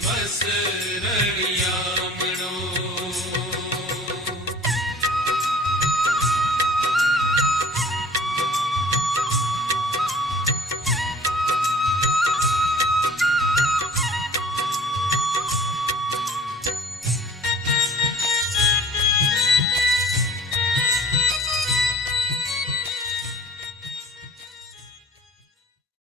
वसरडिया